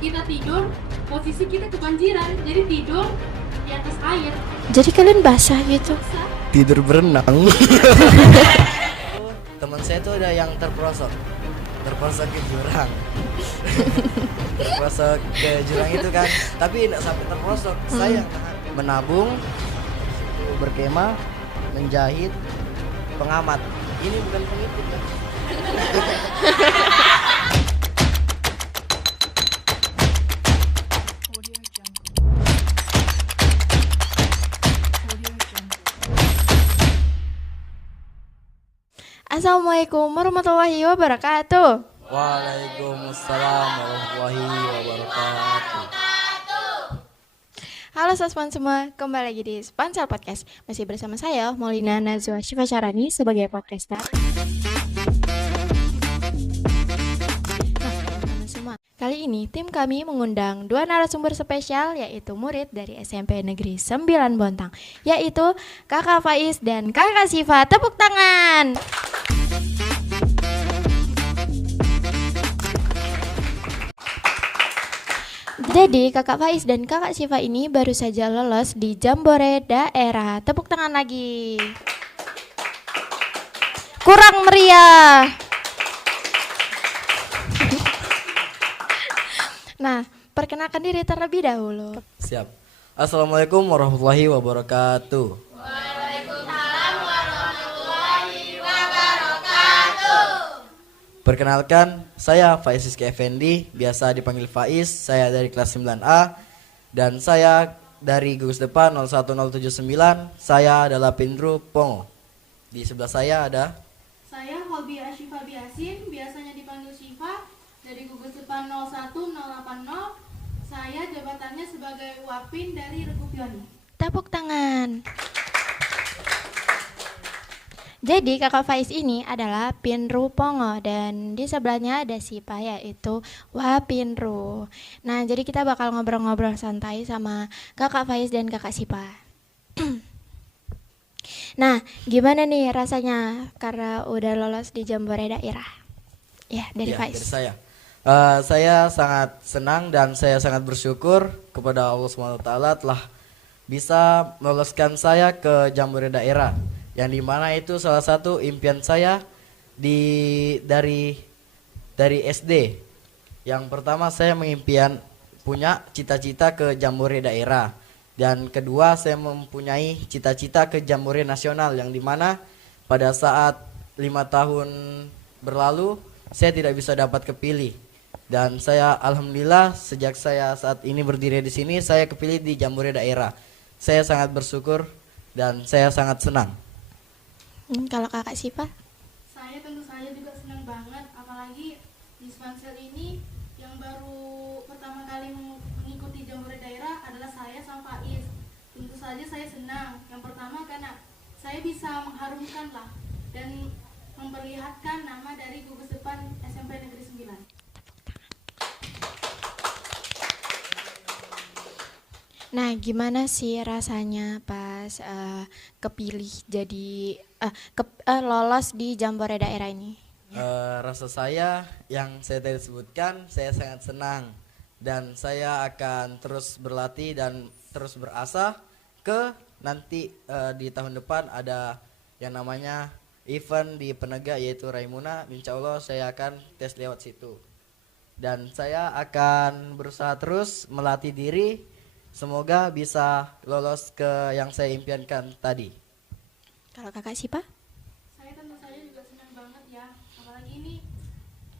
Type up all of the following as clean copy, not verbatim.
kita tidur, posisi kita kebanjiran, jadi tidur di atas air. Jadi kalian basah gitu? Basah. Tidur berenang. Teman saya tuh ada yang terperosok ke jurang. Terperosok ke jurang itu kan, tapi tidak sampai terperosok. Saya yang menabung, berkemah, menjahit, pengamat. Ini bukan pengikut ya. Assalamualaikum warahmatullahi wabarakatuh. Waalaikumsalam warahmatullahi wabarakatuh. Halo sosman semua, kembali lagi di Spansel Podcast. Masih bersama saya Maulina Nazwa Syifa Syarani sebagai podcaster. Nah, teman-teman semua, kali ini tim kami mengundang dua narasumber spesial, yaitu murid dari SMP Negeri 9 Bontang, yaitu Kakak Faiz dan Kakak Syifa. Tepuk tangan. Jadi Kakak Faiz dan Kakak Syifa ini baru saja lolos di Jambore Daerah. Tepuk tangan lagi. Kurang meriah. Nah, perkenalkan diri terlebih dahulu. Siap. Assalamualaikum warahmatullahi wabarakatuh. Perkenalkan, saya Faiz Rizky Effendi, biasa dipanggil Faiz. Saya dari kelas 9A dan saya dari gugus depan 01079. Saya adalah Pindru Pongo. Di sebelah saya ada Saya Holbi Ashifa Biasin, biasanya dipanggil Syifa, dari gugus depan 01080. Saya jabatannya sebagai Wapin dari Regu Pioni. Tepuk tangan. Jadi Kakak Faiz ini adalah Pinru Pongo dan di sebelahnya ada Syifa, yaitu Wapinru. Nah, jadi kita bakal ngobrol-ngobrol santai sama Kakak Faiz dan Kakak Syifa. Nah, gimana nih rasanya karena udah lolos di Jambore Daerah? Ya, dari Faiz. dari saya. Saya sangat senang dan saya sangat bersyukur kepada Allah SWT telah bisa meloloskan saya ke Jambore Daerah, yang dimana itu salah satu impian saya dari SD. Yang pertama, saya mengimpian punya cita-cita ke Jambore Daerah, dan kedua saya mempunyai cita-cita ke Jambore Nasional, yang dimana pada saat 5 tahun berlalu saya tidak bisa dapat kepilih, dan saya alhamdulillah sejak saya saat ini berdiri di sini saya kepilih di Jambore Daerah. Saya sangat bersyukur dan saya sangat senang. Kalau Kakak Syifa? Saya tentu saja juga senang banget, apalagi di Spansel ini yang baru pertama kali mengikuti Jambore Daerah adalah saya sama Faiz. Tentu saja saya senang. Yang pertama karena saya bisa mengharumkan lah dan memperlihatkan nama dari gugus depan SMP Negeri 9. Nah, gimana sih rasanya pas kepilih jadi lolos di Jambore Daerah ini? Rasa saya yang saya tadi sebutkan, saya sangat senang dan saya akan terus berlatih dan terus berasah ke nanti di tahun depan ada yang namanya event di Penegak, yaitu Raimuna. Insya Allah saya akan tes lewat situ dan saya akan berusaha terus melatih diri. Semoga bisa lolos ke yang saya impiankan tadi. Kalau Kakak Syifa? Saya tentu saja juga senang banget ya, apalagi ini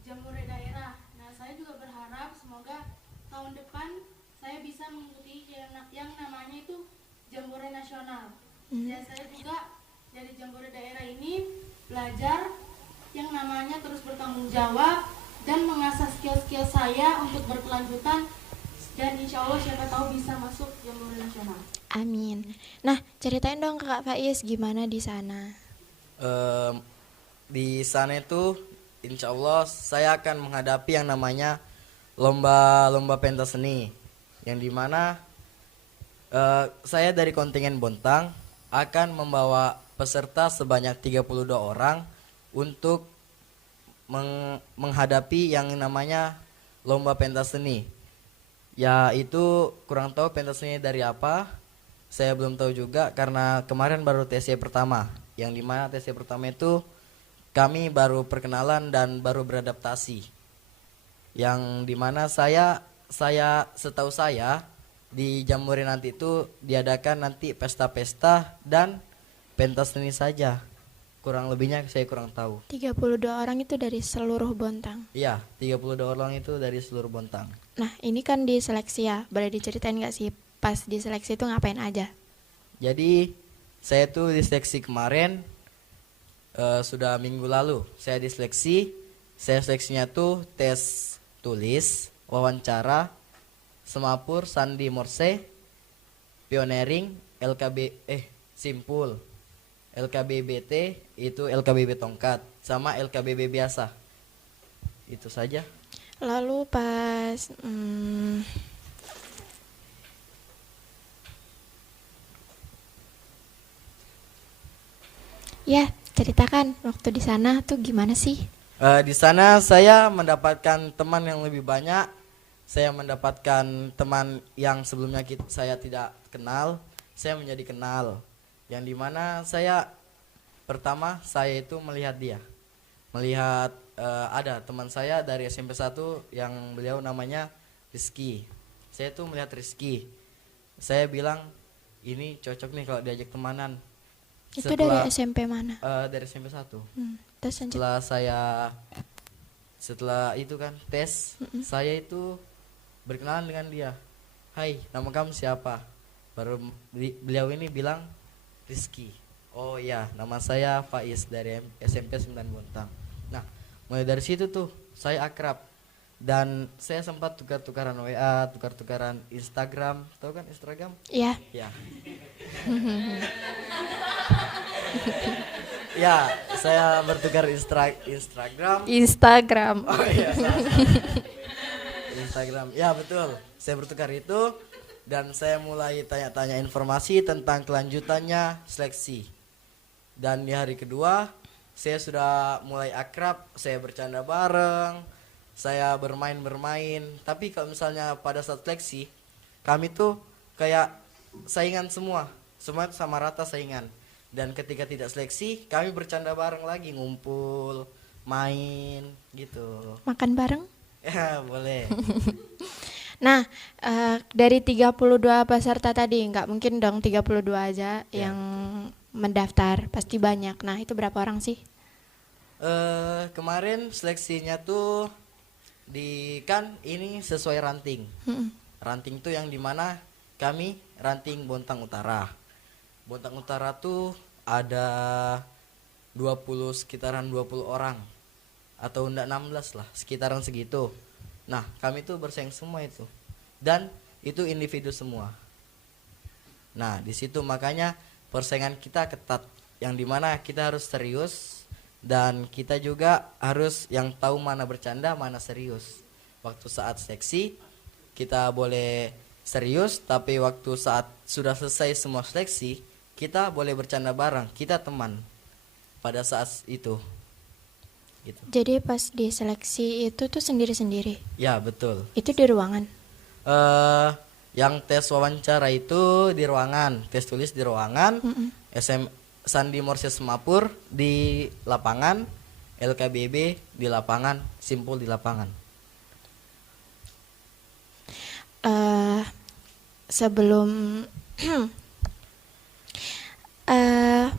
Jambore Daerah. Nah, saya juga berharap semoga tahun depan saya bisa mengikuti yang namanya itu Jambore Nasional. Dan saya juga dari Jambore Daerah ini belajar yang namanya terus bertanggung jawab dan mengasah skill-skill saya untuk berkelanjutan, dan insya Allah siapa tahu bisa masuk Jambore Nasional. Amin. Nah, ceritain dong Kakak Faiz gimana di sana. Di sana itu insya Allah saya akan menghadapi yang namanya lomba pentas seni, yang dimana saya dari kontingen Bontang akan membawa peserta sebanyak 32 orang untuk menghadapi yang namanya lomba pentas seni. Ya itu kurang tahu pentas seni dari apa. Saya belum tahu juga karena kemarin baru TC pertama. Yang dimana TC pertama itu kami baru perkenalan dan baru beradaptasi. Yang dimana saya setahu saya di Jamboree nanti itu diadakan nanti pesta-pesta dan pentas seni saja. Kurang lebihnya saya kurang tahu. 32 orang itu dari seluruh Bontang. Iya, 32 orang itu dari seluruh Bontang. Nah, ini kan diseleksi ya. Boleh diceritain nggak sih pas diseleksi itu ngapain aja? Jadi saya tuh diseleksi kemarin sudah minggu lalu. Saya diseleksi. Saya seleksinya tuh tes tulis, wawancara, semapur, sandi morse, pioneering, simpul, LKBBT itu LKBB tongkat, sama LKBB biasa. Itu saja. Lalu pas ya, ceritakan waktu di sana tuh gimana sih? Di sana saya mendapatkan teman yang lebih banyak. Saya mendapatkan teman yang sebelumnya saya tidak kenal. Saya menjadi kenal. Yang dimana pertama saya itu melihat dia. Melihat ada teman saya dari SMP 1 yang beliau namanya Rizky. Saya tuh melihat Rizky. Saya bilang ini cocok nih kalau diajak temanan. Itu dari SMP mana? Dari SMP 1. Terus lanjut. Setelah itu kan tes, saya itu berkenalan dengan dia. Hai, nama kamu siapa? Baru beliau ini bilang Rizky. Oh iya, nama saya Faiz dari SMP 9 Bontang. Nah, mulai dari situ tuh saya akrab. Dan saya sempat tukar-tukaran WA, tukar-tukaran Instagram. Tahu kan Instagram? Iya. Ya. Ya, saya bertukar Instagram. Oh iya, Instagram. Ya, betul. Saya bertukar itu dan saya mulai tanya-tanya informasi tentang kelanjutannya seleksi. Dan di hari kedua, saya sudah mulai akrab, saya bercanda bareng, saya bermain. Tapi kalau misalnya pada saat seleksi, kami tuh kayak saingan semua itu sama rata saingan. Dan ketika tidak seleksi, kami bercanda bareng lagi, ngumpul, main, gitu. Makan bareng? Ya, boleh. Nah, dari 32 peserta tadi, nggak mungkin dong 32 aja yang mendaftar, pasti banyak. Nah, itu berapa orang sih? Kemarin seleksinya tuh kan ini sesuai ranting. Ranting tuh yang dimana kami ranting Bontang Utara. Bontang Utara tuh ada sekitaran 20 orang atau enggak 16 lah, sekitaran segitu. Nah, kami tuh bersaing semua itu. Dan itu individu semua. Nah, di situ makanya persaingan kita ketat, yang dimana kita harus serius dan kita juga harus yang tahu mana bercanda, mana serius. Waktu saat seksi kita boleh serius, tapi waktu saat sudah selesai semua seleksi kita boleh bercanda bareng, kita teman pada saat itu. Gitu. Jadi pas diseleksi itu tuh sendiri-sendiri? Ya, betul. Itu di ruangan? Yang tes wawancara itu di ruangan, tes tulis di ruangan, Sandi Morse Semapur di lapangan, LKBB di lapangan, simpul di lapangan. Sebelum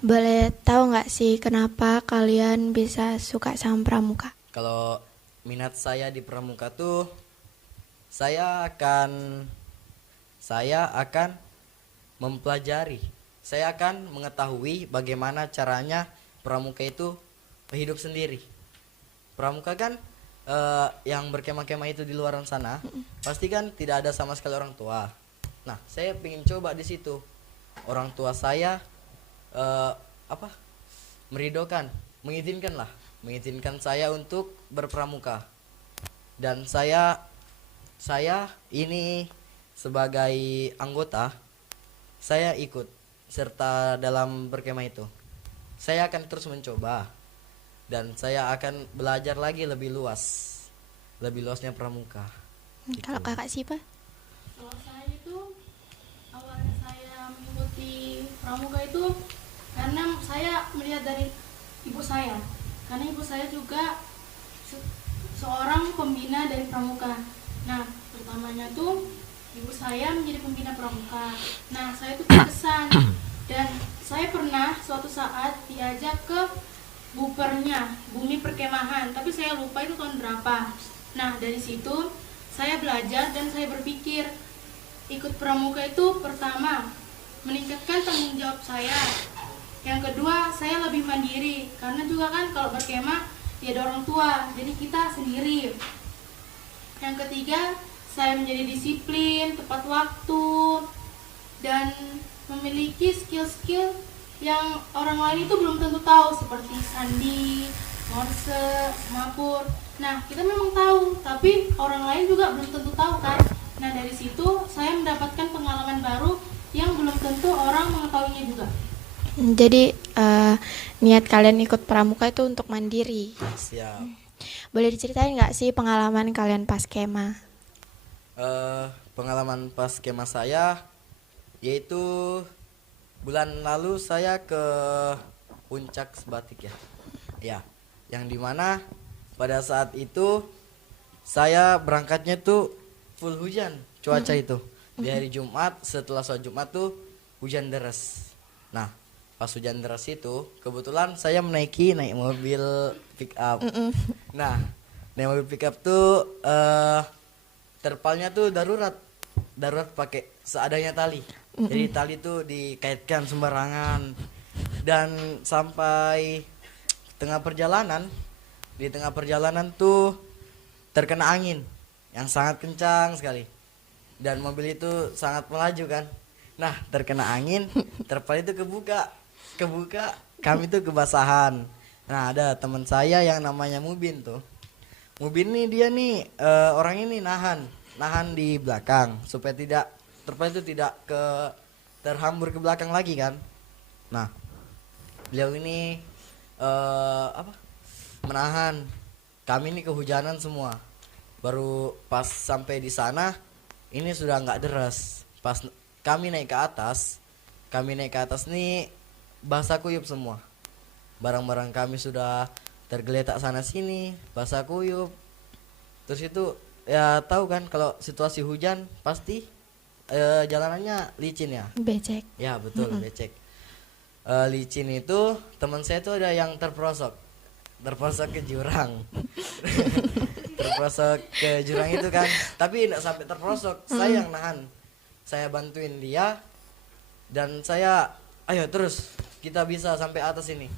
boleh tahu nggak sih kenapa kalian bisa suka sama pramuka? Kalau minat saya di pramuka tuh saya akan mempelajari. Saya akan mengetahui bagaimana caranya pramuka itu hidup sendiri. Pramuka kan yang berkemah-kemah itu di luar sana, pasti kan tidak ada sama sekali orang tua. Nah, saya ingin coba di situ. Orang tua saya mengizinkan saya untuk berpramuka. Dan saya ini sebagai anggota, saya ikut serta dalam berkemah itu. Saya akan terus mencoba dan saya akan belajar lagi lebih luasnya pramuka. Kalau kakak sih, Pak? Kalau saya itu awalnya saya mengikuti pramuka itu karena saya melihat dari ibu saya. Karena ibu saya juga seorang pembina dari pramuka. Nah, pertamanya tuh ibu saya menjadi pembina pramuka. Nah, saya tuh terkesan dan saya pernah suatu saat diajak ke bupernya Bumi Perkemahan, tapi saya lupa itu tahun berapa. Nah, dari situ saya belajar dan saya berpikir ikut pramuka itu pertama meningkatkan tanggung jawab saya. Yang kedua, saya lebih mandiri karena juga kan kalau berkemah tidak ada orang tua, jadi kita sendiri. Yang ketiga, saya menjadi disiplin, tepat waktu, dan memiliki skill-skill yang orang lain itu belum tentu tahu, seperti sandi, morse, mapur. Nah, kita memang tahu, tapi orang lain juga belum tentu tahu kan. Nah, dari situ saya mendapatkan pengalaman baru yang belum tentu orang mengetahuinya juga. Jadi niat kalian ikut pramuka itu untuk mandiri. Siap. Boleh diceritain nggak sih pengalaman kalian pas kemah? Pengalaman pas kemah saya yaitu bulan lalu saya ke Puncak Sebatik ya. Ya, yang dimana pada saat itu saya berangkatnya tuh full hujan cuaca itu. Di hari Jumat, setelah sholat Jumat tuh hujan deras. Nah, pas hujan deras itu kebetulan saya naik mobil pick up. Nah, naik mobil pick up tuh terpalnya tuh darurat pakai seadanya tali. Jadi tali tuh dikaitkan sembarangan dan sampai di tengah perjalanan tuh terkena angin yang sangat kencang sekali dan mobil itu sangat melaju kan. Nah, terkena angin, terpal itu kebuka, kami tuh kebasahan. Nah, ada teman saya yang namanya Mubin tuh. Mubin nih dia nih orang ini nahan di belakang supaya terpal itu tidak terhambur ke belakang lagi kan. Nah, beliau ini menahan. Kami ini kehujanan semua. Baru pas sampai di sana ini sudah nggak deras. Pas kami naik ke atas nih basah kuyup semua. Barang-barang kami sudah tergeletak sana sini, basah kuyup. Terus itu ya tahu kan kalau situasi hujan pasti jalanannya licin ya. Becek. Ya betul, becek. Licin itu teman saya tuh ada yang terperosok ke jurang. Terperosok ke jurang itu kan, tapi tidak sampai terperosok. Saya yang nahan, saya bantuin dia dan saya ayo terus kita bisa sampai atas ini.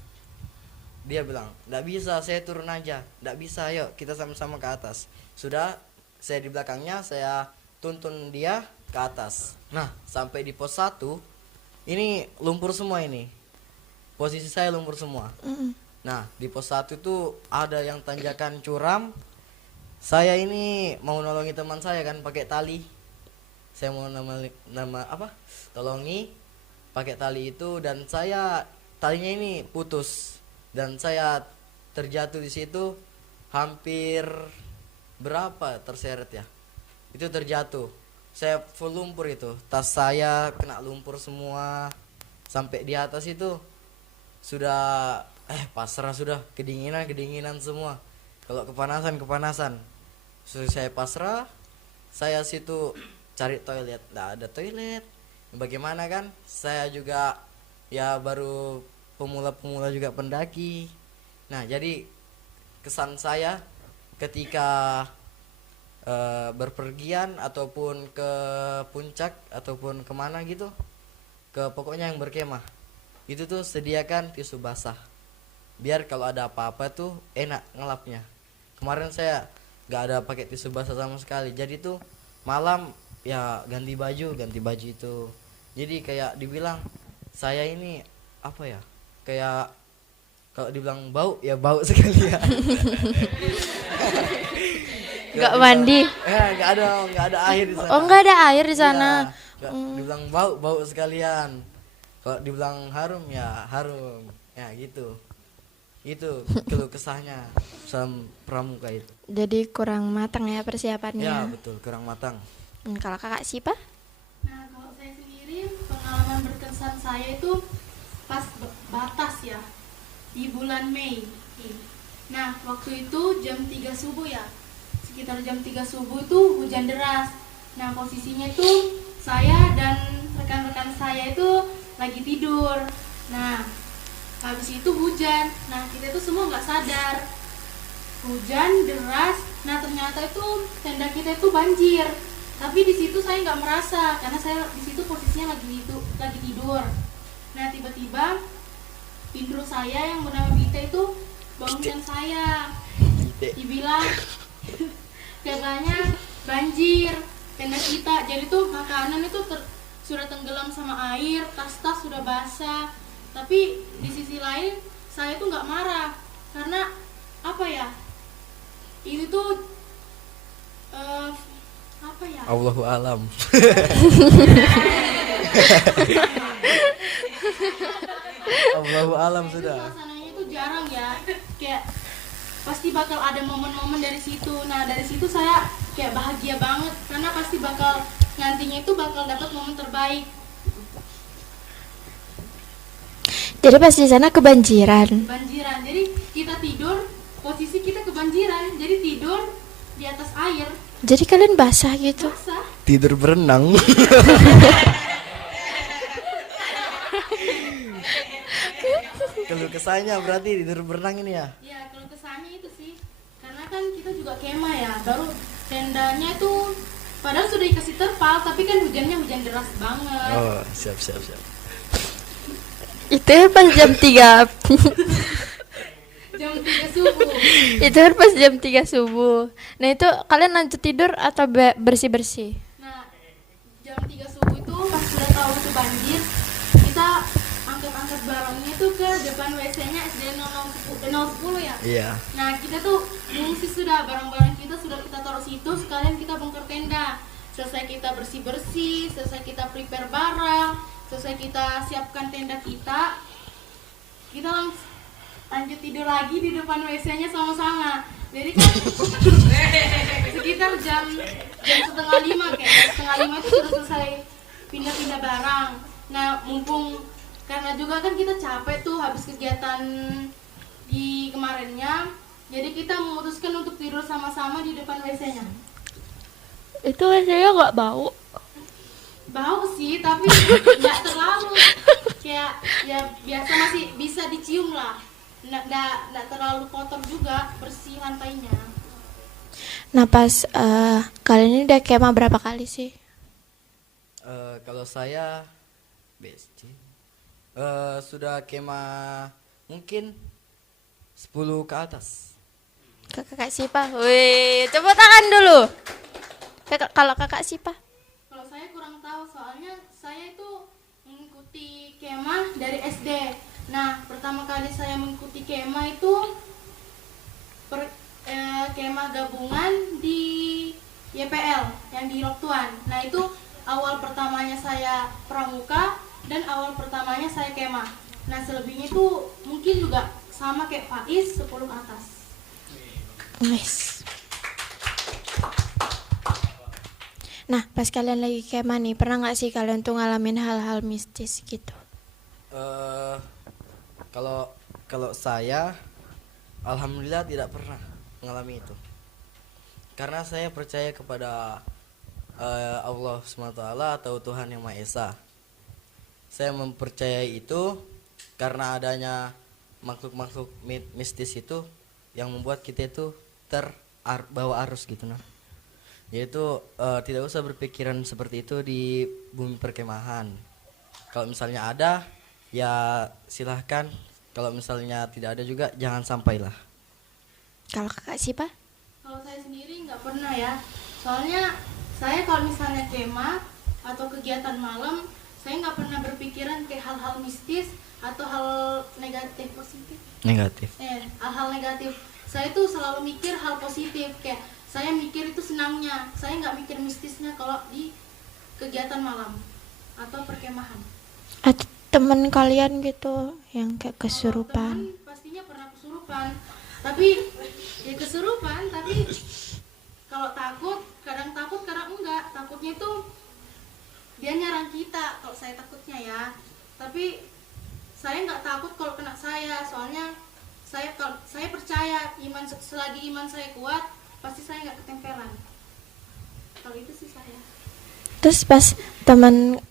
Dia bilang tidak bisa, saya turun aja. Tidak bisa, ayo kita sama-sama ke atas. Sudah, saya di belakangnya, saya tuntun dia ke atas. Nah, sampai di pos 1 ini lumpur semua ini. Posisi saya lumpur semua. Nah, di pos 1 itu ada yang tanjakan curam. Saya ini mau nolongi teman saya kan pakai tali. Saya mau tolongi pakai tali itu dan talinya ini putus dan saya terjatuh di situ hampir berapa terseret ya. Itu terjatuh. Saya full lumpur itu. Tas saya kena lumpur semua. Sampai di atas itu sudah pasrah sudah, kedinginan semua. Kalau kepanasan. Sudah saya pasrah, saya situ cari toilet, nggak ada toilet. Bagaimana kan? Saya juga ya baru pemula juga pendaki. Nah, jadi kesan saya ketika berpergian ataupun ke puncak ataupun kemana gitu, pokoknya yang berkemah itu tuh sediakan tisu basah biar kalau ada apa-apa tuh enak ngelapnya. Kemarin saya nggak ada pakai tisu basah sama sekali, jadi tuh malam ya ganti baju itu. Jadi kayak dibilang saya ini apa ya, kayak kalau dibilang bau ya bau sekalian. Nggak mandi? Nggak ada air di sana. Oh, nggak ada air di sana. Ya, dibilang bau sekalian. Kalau dibilang harum ya harum. Ya gitu. Itu keluh kesahnya sama pramuka itu. Jadi kurang matang ya persiapannya. Ya betul, kurang matang. Kalau kakak Sipa? Nah, kalau saya sendiri pengalaman berkesan saya itu pas batas ya, di bulan Mei. Nah, waktu itu jam 3 subuh ya, sekitar jam 3 subuh itu hujan deras. Nah, posisinya itu saya dan rekan-rekan saya itu lagi tidur. Nah, habis itu hujan. Nah, kita itu semua nggak sadar. Hujan deras. Nah, ternyata itu tenda kita itu banjir. Tapi di situ saya nggak merasa karena saya di situ posisinya lagi tidur. Nah, tiba-tiba indro saya yang bernama Bita itu bangunkan saya. Dibilang katanya banjir tenda kita. Jadi tuh makanan itu sudah tenggelam sama air, tas-tas sudah basah. Tapi di sisi lain saya tuh nggak marah karena apa ya? Ini tuh apa ya? Allahu alam. Allahu alam Itu sudah. suasananya itu jarang ya, kayak pasti bakal ada momen-momen dari situ. Nah, dari situ saya kayak bahagia banget karena pasti bakal nantinya itu bakal dapat momen terbaik. Jadi pas di sana kebanjiran. Banjiran, jadi kita tidur posisi kita kebanjiran, jadi tidur di atas air Jadi kalian basah gitu. basah. Tidur berenang. Kalau kesannya berarti tidur berenang ini ya. Ya, kalau kesannya itu sih karena kan kita juga kemah ya, baru tendanya itu padahal sudah dikasih terpal tapi kan hujannya hujan deras banget. Oh, siap. Itu pas jam 3. Jam 3 subuh. Itu kan pas jam 3 subuh. Nah, itu kalian lanjut tidur atau bersih-bersih? Nah, jam 3 subuh itu pas sudah tahu itu banjir, kita angkat-angkat barangnya itu ke depan WC-nya SD 010 ya. Iya. Nah, kita tuh mengisi sudah barang-barang kita sudah kita taruh situ, sekalian kita bongkar tenda. Selesai kita bersih-bersih, selesai kita prepare barang, selesai kita siapkan tenda kita lanjut tidur lagi di depan WC-nya sama-sama. Jadi kan sekitar jam setengah 5 kayak setengah 5 itu sudah selesai pindah-pindah barang. Nah, mumpung karena juga kan kita capek tuh habis kegiatan di kemarinnya, jadi kita memutuskan untuk tidur sama-sama di depan WC-nya. Itu saya nggak bau. Bau sih, tapi nggak terlalu, kayak ya biasa masih bisa dicium lah, nggak terlalu kotor juga, bersih lantainya. Nah, pas kalian ini udah kemah berapa kali sih? Kalau saya besti sudah kemah mungkin 10 ke atas. Kakak Sipa, wih, tepuk tangan dulu. Kalau kakak Sipa, Kalau saya kurang tahu, soalnya saya itu mengikuti kemah dari SD. Nah, pertama kali saya mengikuti kemah itu kemah gabungan di YPL yang di Loktuan. Nah, itu awal pertamanya saya pramuka dan awal pertamanya saya kemah. Nah, selebihnya itu mungkin juga sama kayak Faiz, 10 ke atas. nice. Nah, pas kalian lagi kemah nih, pernah nggak sih kalian tuh ngalamin hal-hal mistis gitu? Kalau saya alhamdulillah tidak pernah mengalami itu. Karena saya percaya kepada Allah SWT atau Tuhan Yang Maha Esa. Saya mempercayai itu karena adanya makhluk-makhluk mistis itu yang membuat kita itu terbawa arus gitu nah. Yaitu tidak usah berpikiran seperti itu di bumi perkemahan. Kalau misalnya ada, ya silahkan. Kalau misalnya tidak ada juga, jangan sampailah. Kalau kakak Sipa? Kalau saya sendiri nggak pernah ya. Soalnya saya kalau misalnya kemah atau kegiatan malam, saya nggak pernah berpikiran kayak hal-hal mistis atau hal negatif positif. Negatif. Hal-hal negatif. Saya tuh selalu mikir hal positif, kayak saya mikir itu senangnya. Saya nggak mikir mistisnya kalau di kegiatan malam atau perkemahan. Atau temen kalian gitu yang kayak Kalau kesurupan? teman pastinya pernah kesurupan. Tapi ya kesurupan, tapi kalau takut kadang takut kadang enggak. Takutnya itu dia nyerang kita kalau saya takutnya ya, tapi saya nggak takut kalau kena saya, soalnya kalau saya percaya selagi iman saya kuat pasti saya nggak ketempelan. Kalau itu sih saya. Terus pas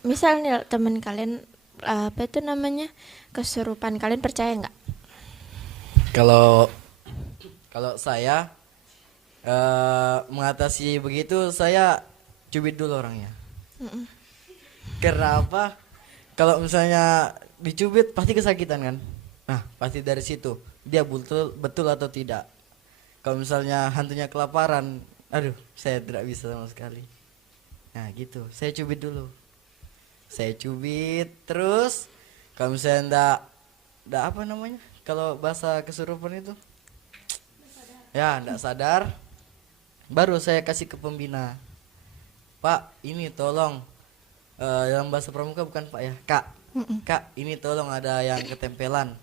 misalnya teman kalian apa itu namanya kesurupan, kalian percaya nggak? Kalau saya mengatasi begitu, saya cubit dulu orangnya. Karena apa? Kalau misalnya dicubit pasti kesakitan kan? Nah, pasti dari situ dia betul atau tidak. Kalau misalnya hantunya kelaparan, aduh, saya tidak bisa sama sekali. Nah, gitu. Saya cubit dulu. Saya cubit terus. Kalau misalnya enggak apa namanya? Kalau bahasa kesurupan itu? Ya, enggak sadar. Baru saya kasih ke pembina. Pak, ini tolong dalam bahasa pramuka bukan Pak ya, Kak. Kak, ini tolong ada yang ketempelan.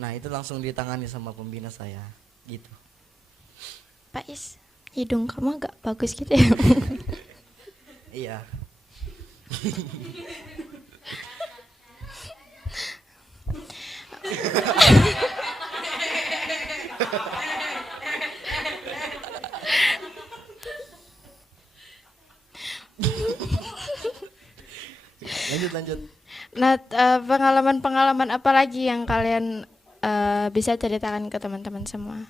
Nah, itu langsung ditangani sama pembina saya, gitu. Pak Is, hidung kamu agak bagus gitu ya. Iya. Lanjut. Nah, pengalaman-pengalaman apa lagi yang kalian bisa ceritakan ke teman-teman semua?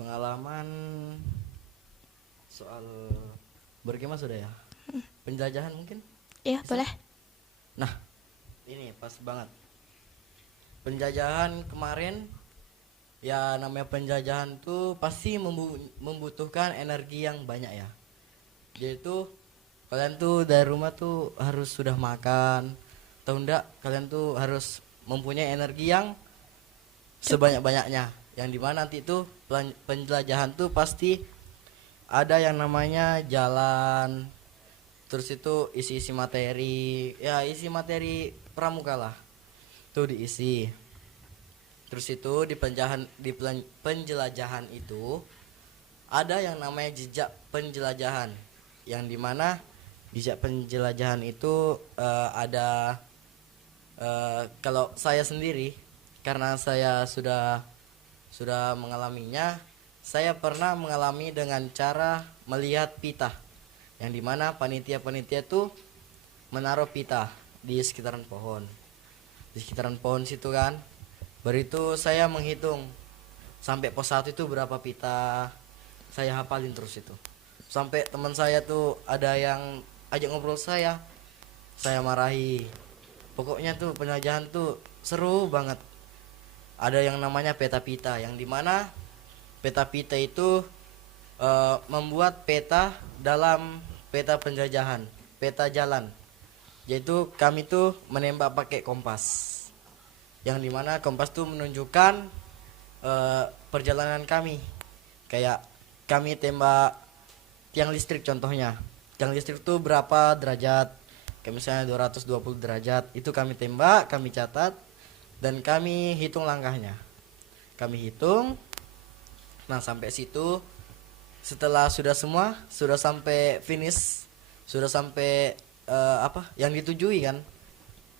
Pengalaman soal berkemah sudah ya? Penjelajahan mungkin? Iya, boleh. Nah, ini pas banget. Penjajahan kemarin, ya namanya penjajahan tuh pasti membutuhkan energi yang banyak ya. Yaitu kalian tuh dari rumah tuh harus sudah makan, atau enggak kalian tuh harus mempunyai energi yang sebanyak-banyaknya. Yang dimana nanti tuh penjelajahan tuh pasti ada yang namanya jalan, terus itu isi materi, ya isi materi pramuka lah tuh diisi. Terus itu di penjelajahan itu ada yang namanya jejak penjelajahan, yang dimana jejak penjelajahan itu ada kalau saya sendiri, karena saya sudah mengalaminya, saya pernah mengalami dengan cara melihat pita, yang dimana panitia tuh menaruh pita di sekitaran pohon situ kan. Baru itu saya menghitung sampai pos 1 itu berapa pita, saya hafalin terus itu. Sampai teman saya tuh ada yang ajak ngobrol saya marahi. Pokoknya tuh penjelajahan tuh seru banget. Ada yang namanya peta pita, yang dimana peta pita itu membuat peta dalam peta penjajahan, peta jalan. Yaitu kami tuh menembak pakai kompas, yang dimana kompas tuh menunjukkan perjalanan kami. Kayak kami tembak tiang listrik contohnya, tiang listrik tuh berapa derajat, kayak misalnya 220 derajat, itu kami tembak, kami catat, dan kami hitung langkahnya. Kami hitung. Nah, sampai situ, setelah sudah sampai finish, sudah sampai yang ditujui kan,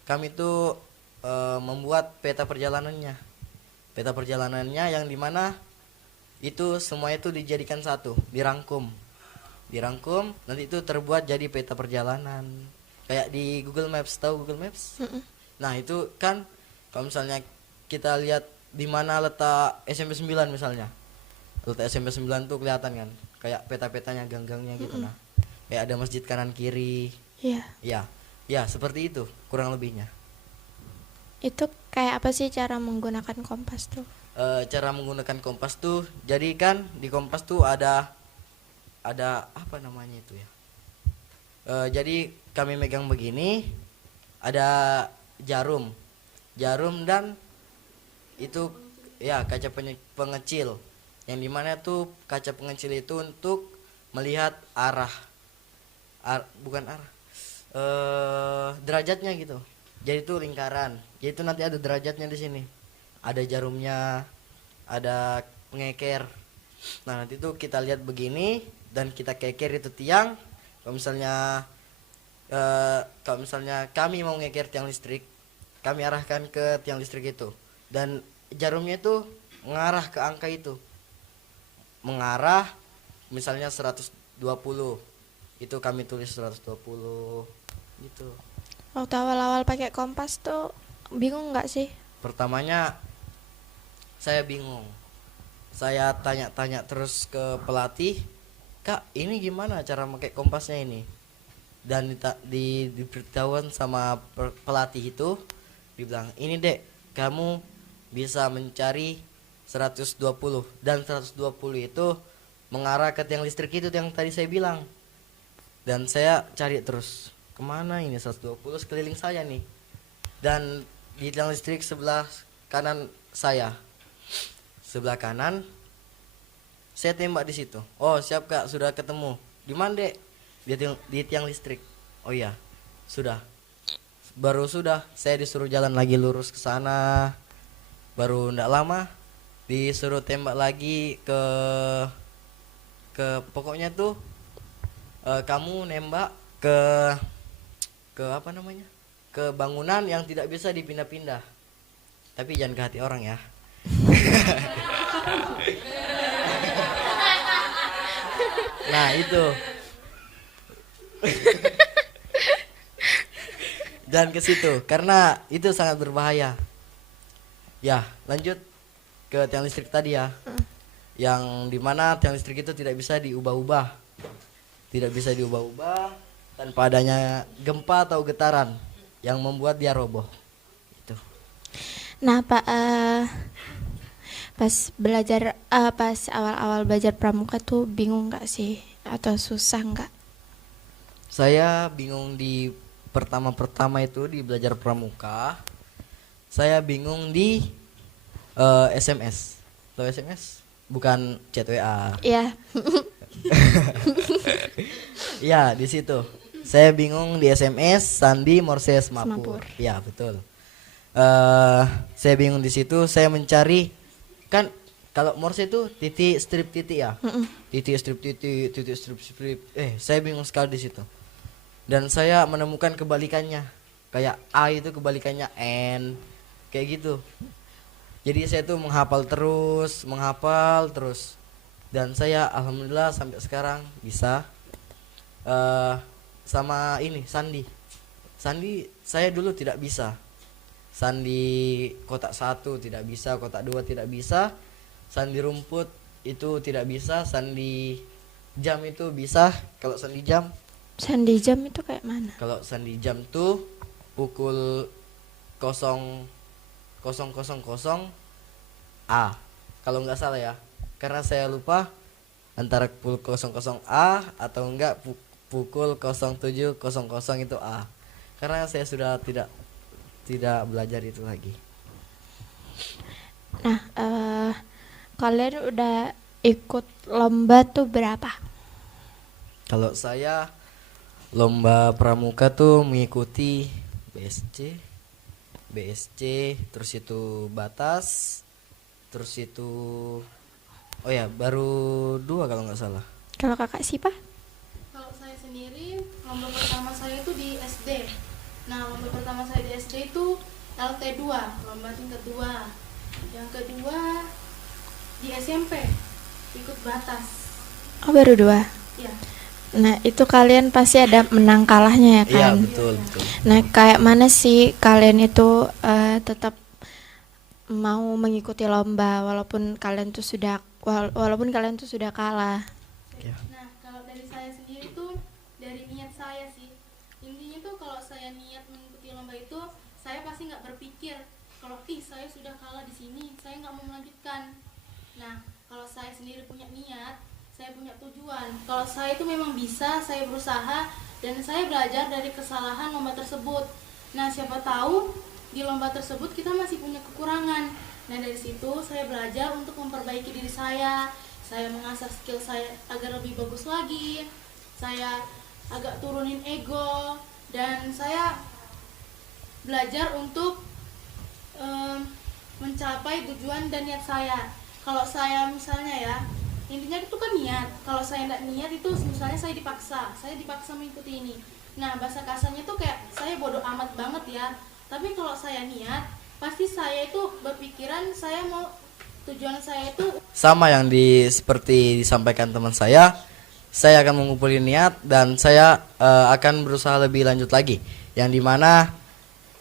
kami tuh membuat peta perjalanannya yang dimana itu semua itu dijadikan satu, dirangkum, nanti itu terbuat jadi peta perjalanan kayak di Google Maps. Tahu Google Maps? Nah, itu kan kalau misalnya kita lihat di mana letak SMP 9 misalnya, letak SMP 9 tuh kelihatan kan kayak peta-petanya, gang-gangnya gitu. Nah, kayak ada masjid kanan kiri. Iya. Ya, seperti itu kurang lebihnya. Itu kayak apa sih cara menggunakan kompas tuh? Cara menggunakan kompas tuh, jadi kan di kompas tuh ada apa namanya itu ya. Jadi kami megang begini, ada jarum dan itu ya kaca pengecil, yang dimana tuh kaca pengecil itu untuk melihat derajatnya gitu. Jadi itu lingkaran, jadi itu nanti ada derajatnya di sini, ada jarumnya, ada pengeker. Nah, nanti tuh kita lihat begini, dan kita keker itu tiang. Kalau misalnya kami mau ngeker tiang listrik, kami arahkan ke tiang listrik itu, dan jarumnya itu mengarah ke angka itu, mengarah misalnya 120, itu kami tulis 120 gitu. Waktu awal-awal pakai kompas tuh bingung nggak sih? Pertamanya saya bingung, saya tanya-tanya terus ke pelatih, kak ini gimana cara pakai kompasnya ini, dan diberitahuan sama pelatih itu, dibilang ini dek, kamu bisa mencari 120, dan 120 itu mengarah ke tiang listrik itu yang tadi saya bilang. Dan saya cari terus, kemana ini 120 sekeliling saya nih, dan di tiang listrik sebelah kanan saya, sebelah kanan, saya tembak di situ. Oh siap kak, sudah ketemu. Di mana dek? Di tiang listrik. Oh iya, sudah. Baru sudah, saya disuruh jalan lagi lurus ke sana. Baru ndak lama disuruh tembak lagi ke pokoknya tuh kamu nembak ke apa namanya? Ke bangunan yang tidak bisa dipindah-pindah. Tapi jangan ke hati orang ya. Nah itu. Dan ke situ karena itu sangat berbahaya. Ya, lanjut ke tiang listrik tadi ya. Yang dimana tiang listrik itu tidak bisa diubah-ubah. Tidak bisa diubah-ubah tanpa adanya gempa atau getaran yang membuat dia roboh. Itu. Nah, Pak, pas awal-awal belajar pramuka tuh bingung nggak sih atau susah nggak? Saya bingung di pertama-pertama itu di belajar pramuka. Saya bingung di SMS. Tahu SMS? Bukan chat WA. Iya. Ya, di situ. Saya bingung di SMS, sandi, morse, semapur. Ya, betul. Saya bingung di situ, saya mencari, kan kalau morse itu titik strip titik ya. Titik strip titik, titik strip strip. Saya bingung sekali di situ. Dan saya menemukan kebalikannya. Kayak A itu kebalikannya N. Kayak gitu. Jadi saya tuh menghafal terus. Dan saya alhamdulillah sampai sekarang bisa sama ini sandi. Sandi saya dulu tidak bisa. Sandi kotak 1 tidak bisa, kotak 2 tidak bisa. Sandi rumput itu tidak bisa, sandi jam itu bisa. Kalau sandi jam itu kayak mana? Kalau sandi jam tuh pukul 00.00 A. Kalau nggak salah ya. Karena saya lupa antara pukul 00 A atau enggak pukul 07.00 itu A. Karena saya sudah tidak belajar itu lagi. Nah, kalian udah ikut lomba tuh berapa? Kalau saya lomba pramuka tuh mengikuti BSC, terus itu batas, terus itu baru 2 kalau nggak salah. Kalau kakak Sipa? Kalau saya sendiri, lomba pertama saya itu di SD. Nah, lomba pertama saya di SD itu LT2, lomba tingkat 2. Yang kedua di SMP, ikut batas. Oh, baru 2? Ya. Nah, itu kalian pasti ada menang kalahnya ya kan? Iya, betul. Nah, kayak mana sih kalian itu tetap mau mengikuti lomba walaupun kalian tuh sudah kalah? Ya. Nah, kalau dari saya sendiri tuh dari niat saya sih. Intinya tuh kalau saya niat mengikuti lomba itu, saya pasti nggak berpikir kalau saya sudah kalah di sini, saya nggak mau melanjutkan. Nah, kalau saya sendiri punya niat, saya punya tujuan. Kalau saya itu memang bisa, saya berusaha dan saya belajar dari kesalahan lomba tersebut. Nah, siapa tahu di lomba tersebut kita masih punya kekurangan. Nah, dari situ saya belajar untuk memperbaiki diri saya. Saya mengasah skill saya agar lebih bagus lagi. Saya agak turunin ego dan saya belajar untuk mencapai tujuan dan niat saya. Kalau saya misalnya ya, intinya itu kan niat. Kalau saya tidak niat itu misalnya saya dipaksa mengikuti ini. Nah, bahasa kasarnya tuh kayak saya bodoh amat banget ya. Tapi kalau saya niat, pasti saya itu berpikiran saya mau tujuan saya itu sama yang seperti disampaikan teman saya akan mengumpulkan niat dan saya akan berusaha lebih lanjut lagi, yang dimana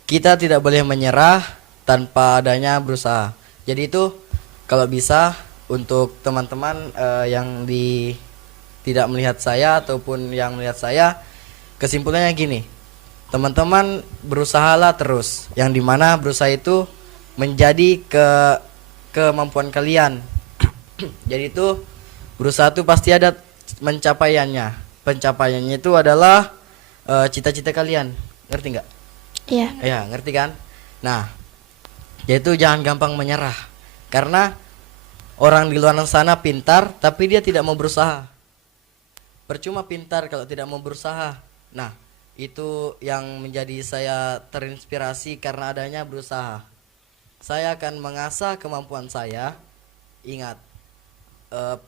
kita tidak boleh menyerah tanpa adanya berusaha. Jadi itu kalau bisa untuk teman-teman yang tidak melihat saya ataupun yang melihat saya, kesimpulannya gini, teman-teman berusahalah terus, yang dimana berusaha itu menjadi kemampuan kalian. Jadi itu berusaha itu pasti ada pencapaiannya itu adalah cita-cita kalian, ngerti nggak? Iya. Ya, ngerti kan? Nah, yaitu jangan gampang menyerah, karena orang di luar sana pintar tapi dia tidak mau berusaha. Percuma pintar kalau tidak mau berusaha. Nah, itu yang menjadi saya terinspirasi karena adanya berusaha. Saya akan mengasah kemampuan saya. Ingat,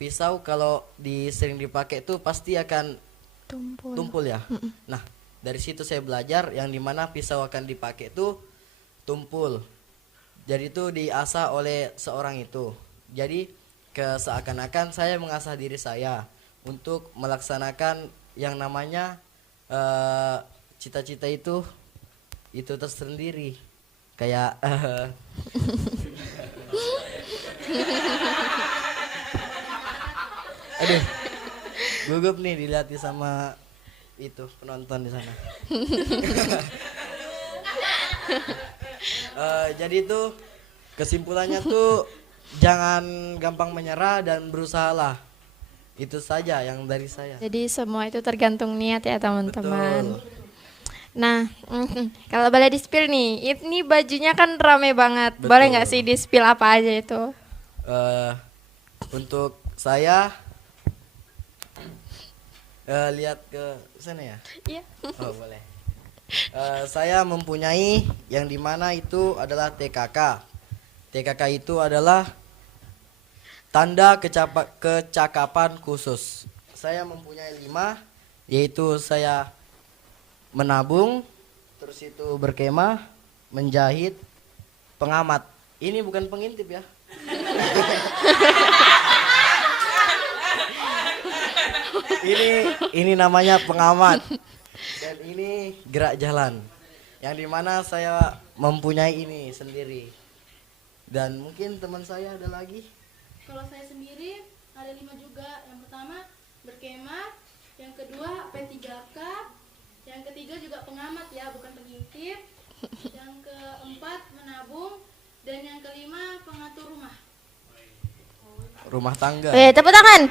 pisau kalau sering dipakai itu pasti akan tumpul ya. Nah, dari situ saya belajar yang dimana pisau akan dipakai itu tumpul. Jadi itu diasah oleh seorang itu. Jadi seakan-akan saya mengasah diri saya untuk melaksanakan yang namanya cita-cita itu tersendiri. Kayak aduh, gugup nih dilihat sama itu penonton di sana. Jadi itu kesimpulannya tuh jangan gampang menyerah dan berusahalah. Itu saja yang dari saya. Jadi semua itu tergantung niat ya teman-teman. Betul. Nah, kalau boleh di-spill nih, ini bajunya kan rame banget. Betul. Boleh nggak sih di-spill apa aja itu? Untuk saya lihat ke sana ya. Iya. Oh boleh. Saya mempunyai yang dimana itu adalah TKK. TKK itu adalah tanda kecakapan khusus. Saya mempunyai 5, yaitu saya menabung, terus itu berkemah, menjahit, pengamat. Ini bukan pengintip ya. ini namanya pengamat. Dan ini gerak jalan, yang dimana saya mempunyai ini sendiri. Dan mungkin teman saya ada lagi. kalau saya sendiri ada 5 juga. Yang pertama berkemah, yang kedua P3K, yang ketiga juga pengamat ya, bukan pengintip, yang keempat menabung, dan yang kelima pengatur Rumah tangga. Tepuk tangan.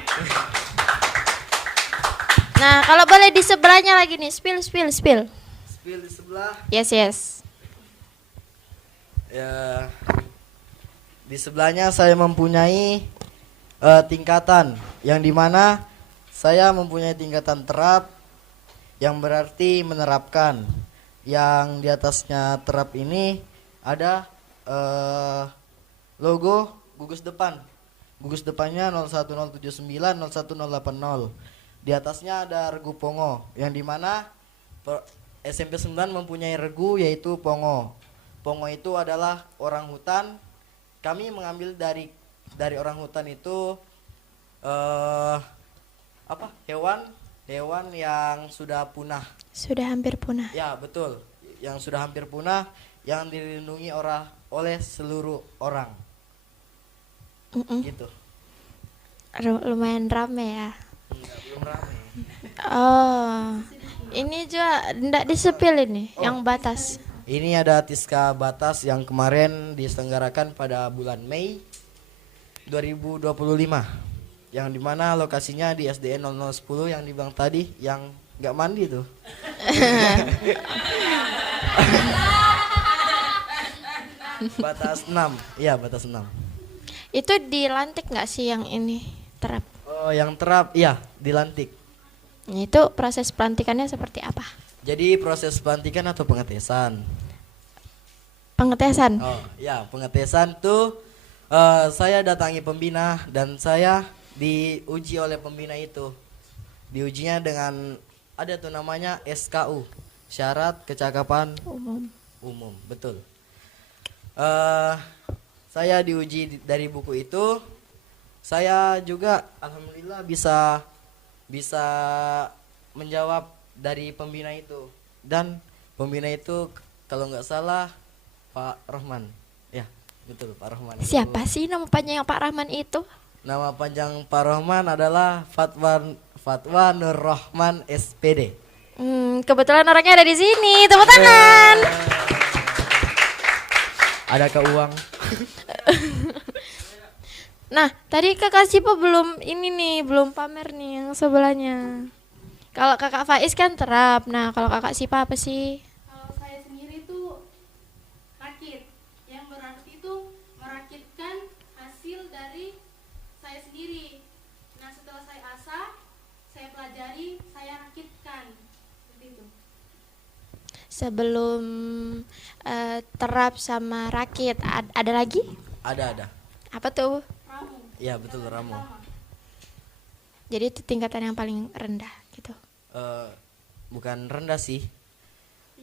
Nah, kalau boleh di sebelahnya lagi nih, spill. Spill di sebelah. Yes. Ya, di sebelahnya saya mempunyai tingkatan, yang dimana saya mempunyai tingkatan terap, yang berarti menerapkan. Yang di atasnya terap ini ada logo gugus depan. Gugus depannya 01079 01080. Di atasnya ada regu Pongo, yang dimana SMP 9 mempunyai regu yaitu Pongo. Pongo itu adalah orang hutan. Kami mengambil dari orang hutan itu hewan yang sudah punah. Sudah hampir punah. Ya betul, yang sudah hampir punah, yang dilindungi oleh seluruh orang. Gitu. Lumayan rame ya. Belum ramai. Oh, ini juga enggak disepil ini, yang batas. Ini ada Tiska Batas yang kemarin diselenggarakan pada bulan Mei 2025, yang dimana lokasinya di SDN 0010 yang dibilang tadi, yang nggak mandi tuh. Batas 6, iya batas 6. Itu dilantik nggak sih yang ini terap? Oh, yang terap, iya dilantik. Itu proses pelantikannya seperti apa? Jadi proses pelantikan atau pengetesan? Pengetesan. Oh, ya pengetesan tuh saya datangi pembina dan saya diuji oleh pembina itu. Diujinya dengan ada tuh namanya SKU, syarat kecakapan umum, betul. Saya diuji dari buku itu. Saya juga alhamdulillah bisa menjawab dari pembina itu. Dan pembina itu kalau nggak salah Pak Rahman. Ya, betul Pak Rahman. Siapa sih nama panjang Pak Rahman itu? Nama panjang Pak Rahman adalah Fatwa Nur Rahman SPD. Kebetulan orangnya ada di sini. Tepuk tangan. Adakah uang? Nah, tadi Kakak Sipa belum pamer nih yang sebelahnya. Kalau Kakak Faiz kan terap. Nah, kalau Kakak Sipa apa sih? Kalau saya sendiri tuh rakit, yang berarti itu merakitkan hasil dari saya sendiri. Nah, setelah saya asah, saya pelajari, saya rakitkan. Seperti itu. Sebelum terap sama rakit, ada lagi? Ada. Apa tuh? Ramu. Ya betul, ramu. Jadi itu tingkatan yang paling rendah gitu. Bukan rendah sih.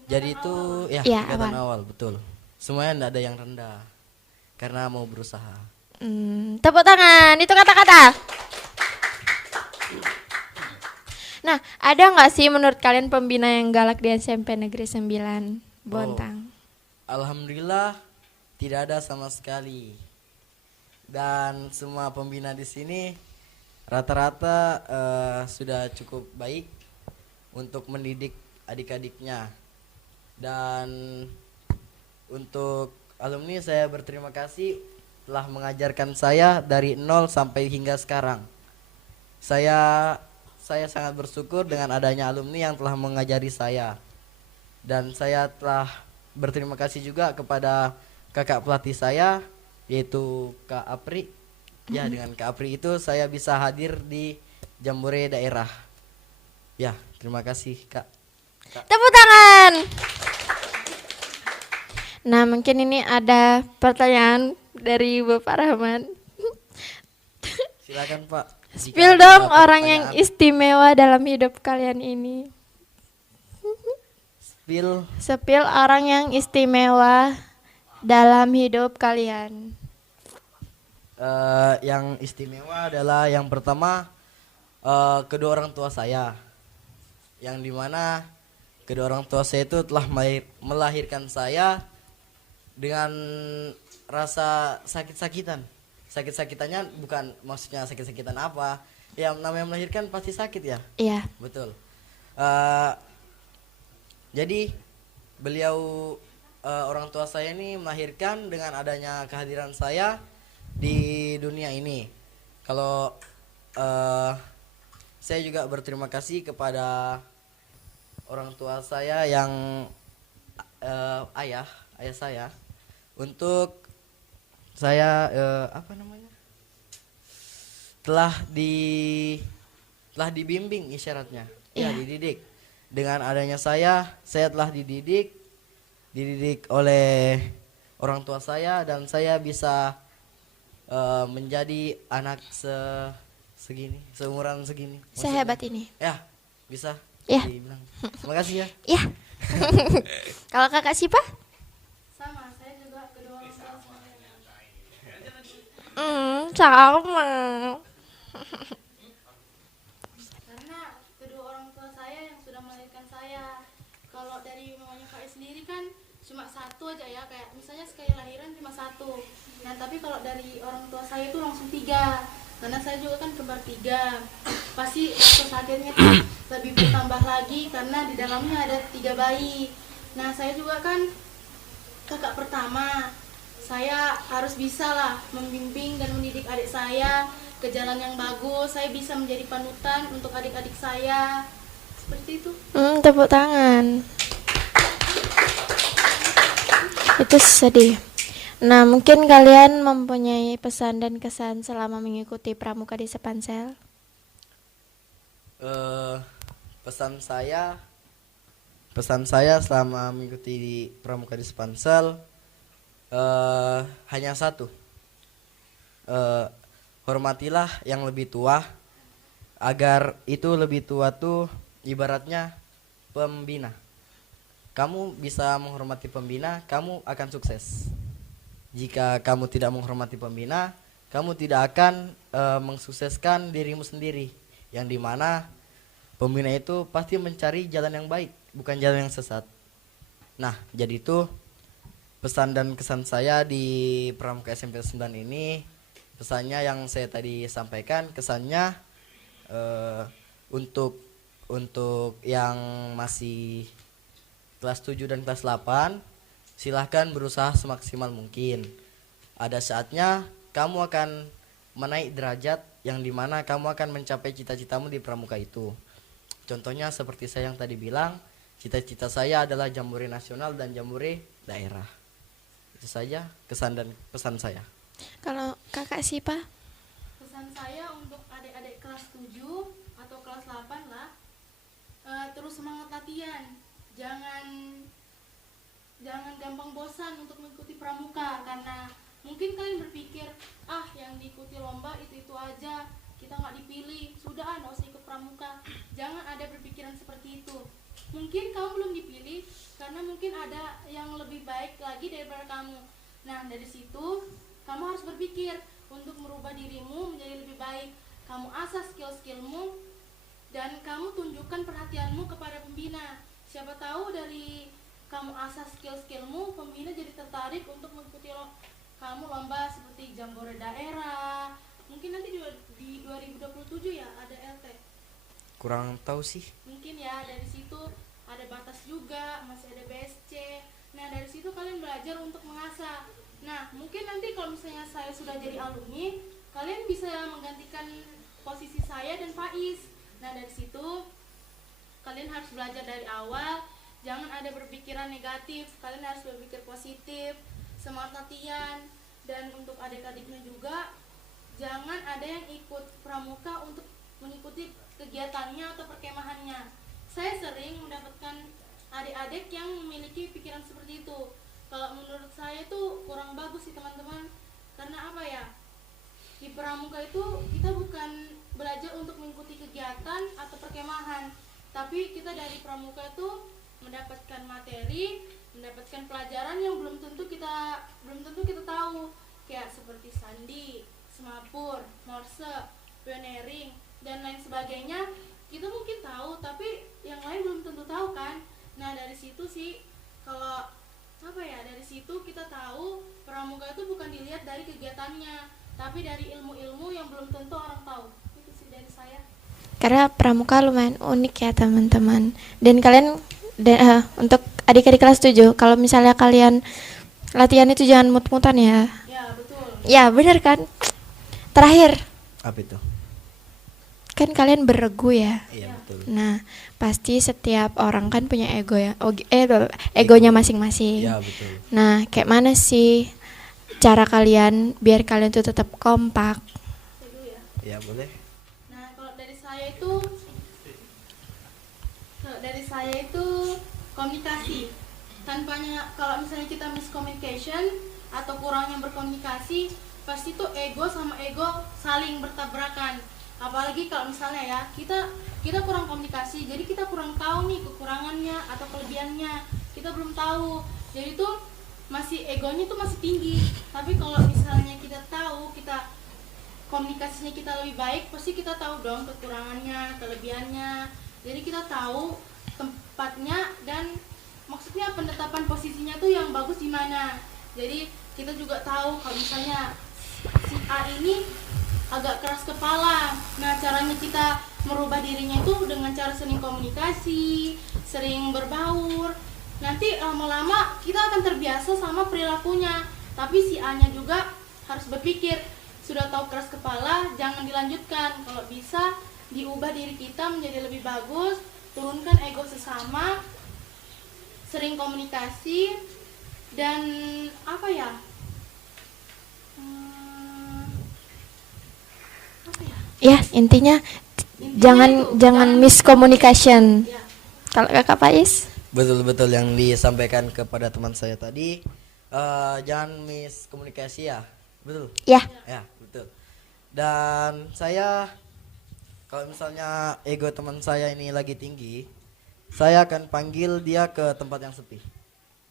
Jadi itu ya Iya, tingkatan awal, betul. Semuanya tidak ada yang rendah. Karena mau berusaha. Tepuk tangan, itu kata-kata. Nah, ada nggak sih menurut kalian pembina yang galak di SMP Negeri 9 Bontang? Alhamdulillah tidak ada sama sekali. Dan semua pembina di sini rata-rata sudah cukup baik untuk mendidik adik-adiknya. Dan untuk alumni saya berterima kasih telah mengajarkan saya dari nol sampai hingga sekarang. Saya sangat bersyukur dengan adanya alumni yang telah mengajari saya. Dan saya telah berterima kasih juga kepada kakak pelatih saya, yaitu Kak Apri. Ya, dengan Kak Apri itu saya bisa hadir di Jambore daerah. Ya, terima kasih Kak. Tepuk tangan. Nah, mungkin ini ada pertanyaan dari Bapak Rahman. Silakan Pak. Spill dong orang yang istimewa dalam hidup kalian ini. Spill orang yang istimewa dalam hidup kalian. Yang istimewa adalah yang pertama kedua orang tua saya, yang dimana kedua orang tua saya itu telah melahirkan saya dengan rasa sakit-sakitannya, bukan maksudnya sakit-sakitan apa ya, namanya melahirkan pasti sakit ya. Iya. Betul. Jadi beliau orang tua saya ini melahirkan dengan adanya kehadiran saya di dunia ini. Kalau saya juga berterima kasih kepada orang tua saya yang ayah saya untuk saya telah dibimbing isyaratnya. Ya, dididik. Dengan adanya saya telah dididik oleh orang tua saya, dan saya bisa menjadi anak seumuran segini. Sehebat ini. Ya, bisa. Ya. Dibilang. Terima kasih ya. Ya. Kalau Kakak Sipa? Sama, saya juga kedua orang tua saya. Sama. Karena kedua orang tua saya yang sudah melahirkan saya. Kalau dari mamanya Faiz sendiri kan cuma satu aja ya, kayak misalnya sekali lahiran cuma satu. Nah, tapi kalau dari orang tua saya itu langsung 3. Karena saya juga kan kembar 3. Pasti rasa sakitnya tuh lebih bertambah lagi karena di dalamnya ada 3 bayi. Nah, saya juga kan kakak pertama. Saya harus bisa lah membimbing dan mendidik adik saya ke jalan yang bagus. Saya bisa menjadi panutan untuk adik-adik saya. Seperti itu. Tepuk tangan. Itu sedih. Nah, mungkin kalian mempunyai pesan dan kesan selama mengikuti Pramuka di Sepansel? Pesan saya selama mengikuti Pramuka di Sepansel hanya satu. hormatilah yang lebih tua, agar itu lebih tua tuh ibaratnya pembina. Kamu bisa menghormati pembina, kamu akan sukses. Jika kamu tidak menghormati pembina, kamu tidak akan mensukseskan dirimu sendiri. Yang dimana pembina itu pasti mencari jalan yang baik, bukan jalan yang sesat. Nah, jadi itu pesan dan kesan saya di Pramuka SMP 9 ini. Pesannya yang saya tadi sampaikan, kesannya untuk yang masih kelas 7 dan kelas 8, silahkan berusaha semaksimal mungkin. Ada saatnya kamu akan menaik derajat yang dimana kamu akan mencapai cita-citamu di pramuka itu. Contohnya seperti saya yang tadi bilang, cita-cita saya adalah jambore nasional dan jambore daerah. Itu saja kesan dan pesan saya. Kalau kakak Sipa? Pesan saya untuk adik-adik kelas 7 atau kelas 8 lah, terus semangat latihan. Jangan gampang bosan untuk mengikuti pramuka, karena mungkin kalian berpikir, yang diikuti lomba itu aja, kita nggak dipilih, sudah nggak usah ikut pramuka. Jangan ada berpikiran seperti itu. Mungkin kamu belum dipilih karena mungkin ada yang lebih baik lagi daripada kamu. Nah, dari situ kamu harus berpikir untuk merubah dirimu menjadi lebih baik. Kamu asah skill-skillmu dan kamu tunjukkan perhatianmu kepada pembina. Siapa tahu dari kamu asah skill-skillmu, pembina jadi tertarik untuk mengikuti kamu lomba seperti jambore daerah. Mungkin nanti di 2027 ya ada LT. Kurang tahu sih. Mungkin ya, dari situ ada batas juga, masih ada BSC. Nah, dari situ kalian belajar untuk mengasah. Nah, mungkin nanti kalau misalnya saya sudah jadi alumni, kalian bisa menggantikan posisi saya dan Faiz. Nah, dari situ kalian harus belajar dari awal. Jangan ada berpikiran negatif, kalian harus berpikir positif, semangat latihan. Dan untuk adik-adiknya juga, jangan ada yang ikut pramuka untuk mengikuti kegiatannya atau perkemahannya. Saya sering mendapatkan adik-adik yang memiliki pikiran seperti itu. Kalau menurut saya itu kurang bagus sih teman-teman. Karena apa ya? Di pramuka itu kita bukan belajar untuk mengikuti kegiatan atau perkemahan, tapi kita dari pramuka itu mendapatkan materi, mendapatkan pelajaran yang belum tentu kita tahu, kayak seperti sandi, semapur, morse, pioneering dan lain sebagainya. Kita mungkin tahu, tapi yang lain belum tentu tahu kan. Nah, dari situ sih dari situ kita tahu pramuka itu bukan dilihat dari kegiatannya, tapi dari ilmu-ilmu yang belum tentu orang tahu. Itu sih dari saya. Karena pramuka lumayan unik ya teman-teman. Dan kalian untuk adik-adik kelas 7, kalau misalnya kalian latihan itu jangan mut-mutan ya. Ya, betul. Ya, benar kan? Terakhir, Apa itu? kan kalian beregu ya. Iya, betul. Nah, pasti setiap orang kan punya ego ya. Egonya masing-masing. Iya, betul. Nah, kayak mana sih cara kalian biar kalian tuh tetap kompak? Itu ya. Iya, boleh. Nah, kalau dari saya itu komunikasi. Tanpanya, kalau misalnya kita miscommunication atau kurangnya berkomunikasi, pasti tuh ego sama ego saling bertabrakan. Apalagi kalau misalnya ya kita kurang komunikasi, jadi kita kurang tahu nih kekurangannya atau kelebihannya, kita belum tahu. Jadi tuh egonya tuh masih tinggi. Tapi kalau misalnya kita tahu, kita komunikasinya kita lebih baik, pasti kita tahu dong kekurangannya, kelebihannya. Jadi kita tahu tempatnya dan maksudnya penetapan posisinya tuh yang bagus di mana. Jadi kita juga tahu kalau misalnya si A ini agak keras kepala. Nah, caranya kita merubah dirinya itu dengan cara sering komunikasi, sering berbaur. Nanti lama-lama kita akan terbiasa sama perilakunya. Tapi si A-nya juga harus berpikir, sudah tahu keras kepala, jangan dilanjutkan. Kalau bisa diubah diri kita menjadi lebih bagus, turunkan ego sesama, sering komunikasi, dan apa ya? Ya, intinya jangan miscommunication. Ya. Kalau Kakak Faiz? Betul-betul yang disampaikan kepada teman saya tadi. Jangan miskomunikasi ya. Betul? Ya. Ya, betul. Dan saya kalau misalnya ego teman saya ini lagi tinggi, saya akan panggil dia ke tempat yang sepi.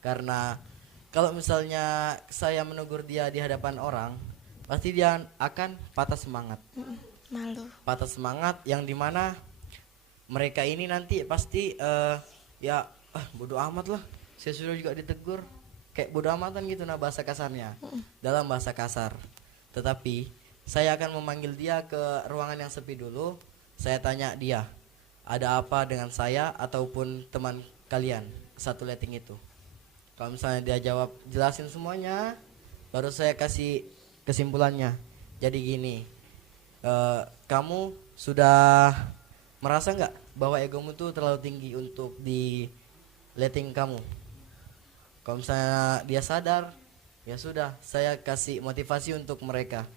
Karena kalau misalnya saya menegur dia di hadapan orang, pasti dia akan patah semangat. Malu. Patah semangat yang dimana mereka ini nanti pasti bodo amat lah. Saya sudah juga ditegur. Kayak bodo amatan gitu nah bahasa kasarnya. Dalam bahasa kasar. Tetapi saya akan memanggil dia ke ruangan yang sepi dulu. Saya tanya dia, ada apa dengan saya ataupun teman kalian satu letting itu. Kalau misalnya dia jawab jelasin semuanya, baru saya kasih kesimpulannya. Jadi gini, kamu sudah merasa nggak bahwa egomu tuh terlalu tinggi untuk di letting kamu? Kalau misalnya dia sadar, ya sudah, saya kasih motivasi untuk mereka.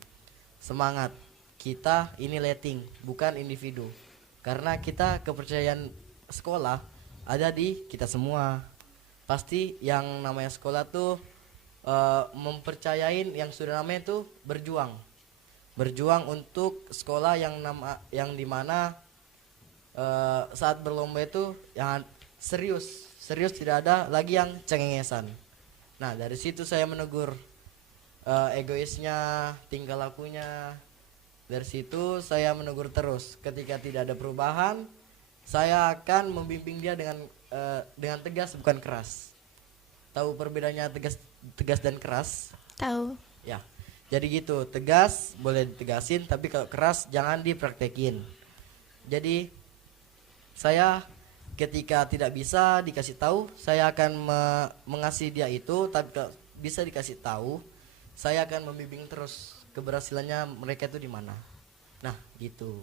Semangat, kita ini letting, bukan individu. Karena kita kepercayaan sekolah ada di kita semua. Pasti yang namanya sekolah tuh mempercayain yang sudah namanya tuh berjuang untuk sekolah yang dimana saat berlomba itu yang serius tidak ada lagi yang cengengesan. Nah dari situ saya menegur egoisnya, tingkah lakunya. Dari situ saya menegur terus. Ketika tidak ada perubahan, saya akan membimbing dia dengan tegas bukan keras. Tahu perbedaannya tegas dan keras? Tahu. Ya. Jadi gitu, tegas boleh ditegasin, tapi kalau keras jangan dipraktekin. Jadi saya ketika tidak bisa dikasih tahu, saya akan mengasihi dia itu, tapi kalau bisa dikasih tahu, saya akan membimbing terus keberhasilannya mereka itu di mana. Nah, gitu.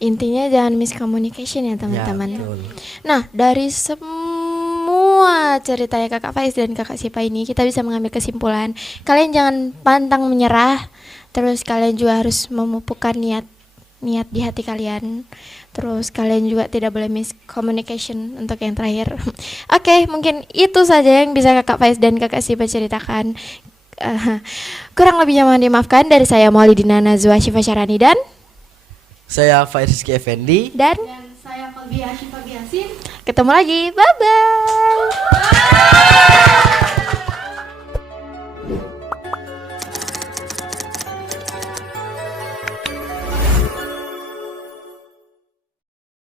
Intinya jangan miscommunication ya teman-teman. Ya, betul. Nah, dari semua ceritanya Kakak Faiz dan Kakak Sipa ini, kita bisa mengambil kesimpulan, kalian jangan pantang menyerah, terus kalian juga harus memupukkan niat di hati kalian. Terus kalian juga tidak boleh miscommunication untuk yang terakhir. Oke, mungkin itu saja yang bisa Kakak Faiz dan Kakak Sipa ceritakan. Kurang lebihnya mohon dimaafkan. Dari saya Maulidina Nazwa Syifa Syarani dan Saya Faiz Rizky Effendi. dan Dan saya Falbia Syifa Yasin. ketemu lagi. Bye bye.